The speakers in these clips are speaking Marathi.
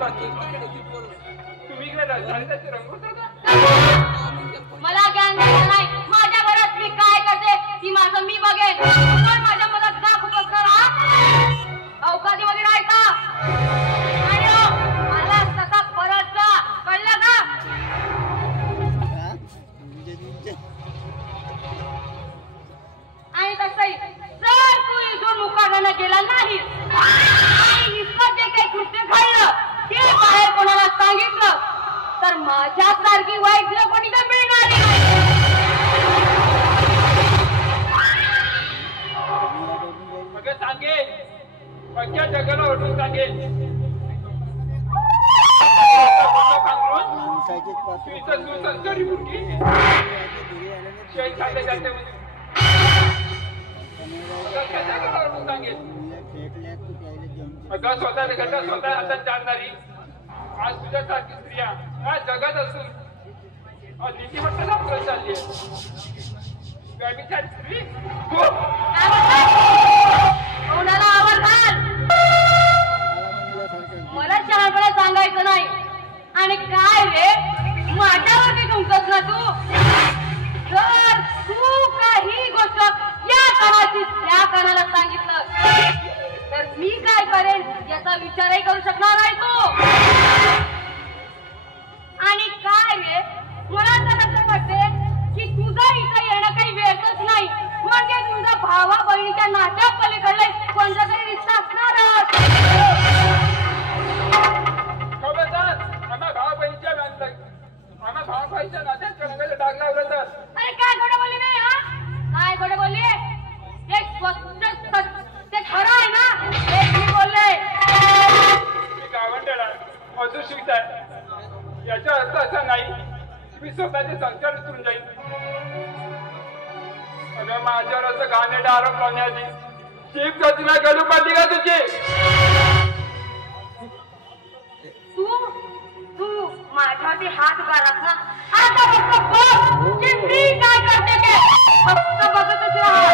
तुम्ही राजधानीचे रंग मला ज्ञान नाही. माझ्या घरात मी काय करते ती माझं मी बघेन. पण माझ्या मनात का खूपच अवकाशमध्ये राहायचा आणि मला तसा परत जा, कळलं का? आणि तसंही जर तू इथून मुकाट्यानं गेला नाही आणि नुसतं जे काही कृत्य घडलं ते बाहेर कोणाला सांगितलं तर माझ्यासारखी वाईट कोणी तर मिळणार नाही. अगं सांगेल पंचा जगाला ओढून सांगेल सुसंस्कारी मुलगी सांगते सांगते सांगेल अगं स्वतः हातात जाणणारी आज तुझ्यासारखी स्त्रिया या जगात असून नीतिमत्ता पुढे चालली आहे. स्त्री कोणाला आवाज घाल. मला शहाणपणे सांगायचं नाही. आणि काय रे माझ्यावरती तुमचंच ना तू. जर तू काही गोष्ट या कानाची त्या कानाला सांगितलं तर मी काय करेन याचा विचारही करू शकणार नाही तू. आणि काय रे मला तर असं वाटते की तुझं इथं येणं काही वेळच नाही. म्हणजे तुझा भावा बहिणीच्या नात्या पलीकडले कोणता तरी रिश्ता असणारच. आम्हा भावा बहिणीच्या नात्यात रंगाला डाग लावलं तर अरे काय खोटं बोलली नाही. हा काय खोटं बोलली. ते स्वच्छ ते खरं आहे ना हे मी बोलले. मी गावंडळा अजून शिकताय याचा अर्थ असा नाही मी स्वतःचे संस्कार विसरून जाईल. अगं माझ्यावर असं घाणेरडा आरोप लावण्याआधी शिव गतीला गडू पाडली का तुझी. तू माझ्यावरती हात उभारलास ना. आता फक्त बघ की मी काय करते ते. फक्त बघतच राहा.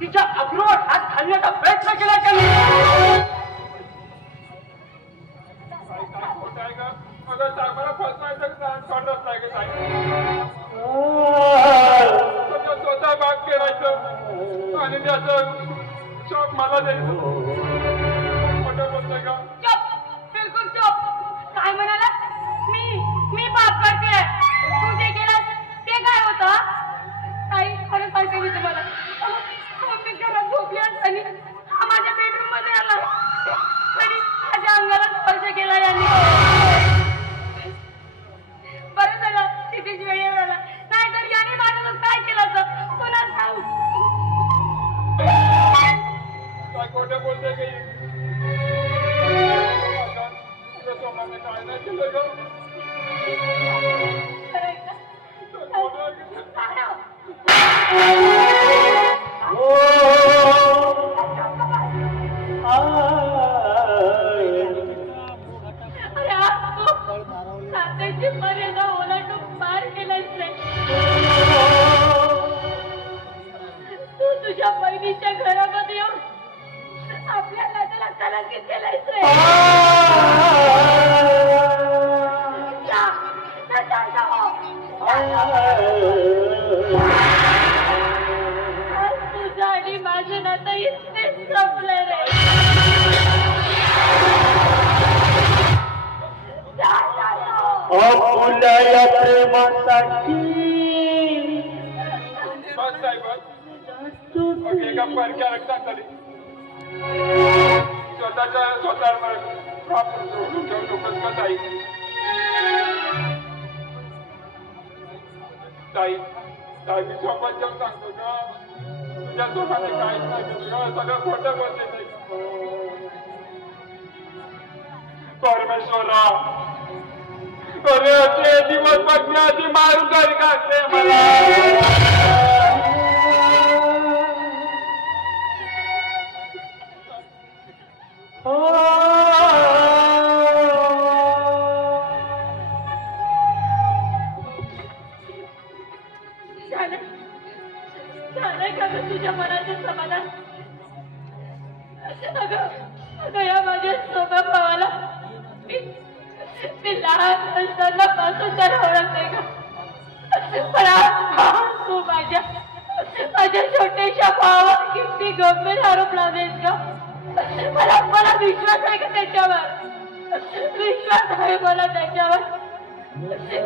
तिच्या अग्रोवर हात घालण्याचा प्रयत्न केला का स्वतः बाग केलायचं आणि त्याचं शॉक मला द्यायचं. खोटं बोलतोय का. चुप बिलकुल चुप. काय म्हणाला मी बाप करते. तू जे केलं ते काय होतं. काही खरं सांगते मी तुम्हाला. मी घरात झोपली असताना हा माझ्या बेडरूम मध्ये आला तरी माझ्या अंगाला स्पर्श केला यांनी. बरं झालं तिथेच वेळेवर आला. नाहीतर याने माझं काय केलं तर कोणा सांगू. काय खोटं बोलतोय काही सोमाने काय नाही केलं ग. मर्यादा ओलांडून पार केलाच नाही. तू तुझ्या बहिणीच्या घरामध्ये येऊन आपल्या नात्याला कलंकित केलंयस रे. जा, जा, जा, हो. आज तुझं आणि माझं नातं इथेच संपलं रे. जा, जा, जा, हो. फुल्या या प्रेमासाठी बस साहेब एका परक्या रक्तात आली स्वतःला सोडून ठेवू नकोस का ताई. ताई ताई मी सोबत जाऊन सांगतो का तुझ्या सोबत काहीच नाही सगळं खोटं बोलते ताई. परमेश्वरा अरे ते दिवस बघण्याआधी मारून घरी काढले मला. तुझ्या मनाचं समाधान अगं या माझ्या स्वभावाला मी लहान असताना पासून त्याला ओळखते का. पण आज तू माझ्या छोट्याशा भावावर किती गंभीर आरोप लावलेस का. मला विश्वास आहे का त्याच्यावर. विश्वास आहे मला त्याच्यावर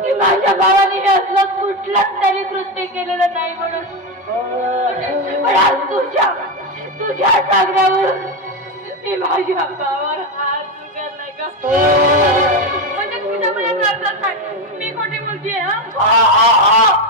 की माझ्या भावाने हे असलं कुठलंच तरी कृत्य केलेलं नाही म्हणून. पण आज तुझ्या सांगण्यावरून मी माझ्या भावावर हात उघडलाय का. म्हणजे तुझ्या मनात अर्थ नाही मी खोटी बोलतीये. हा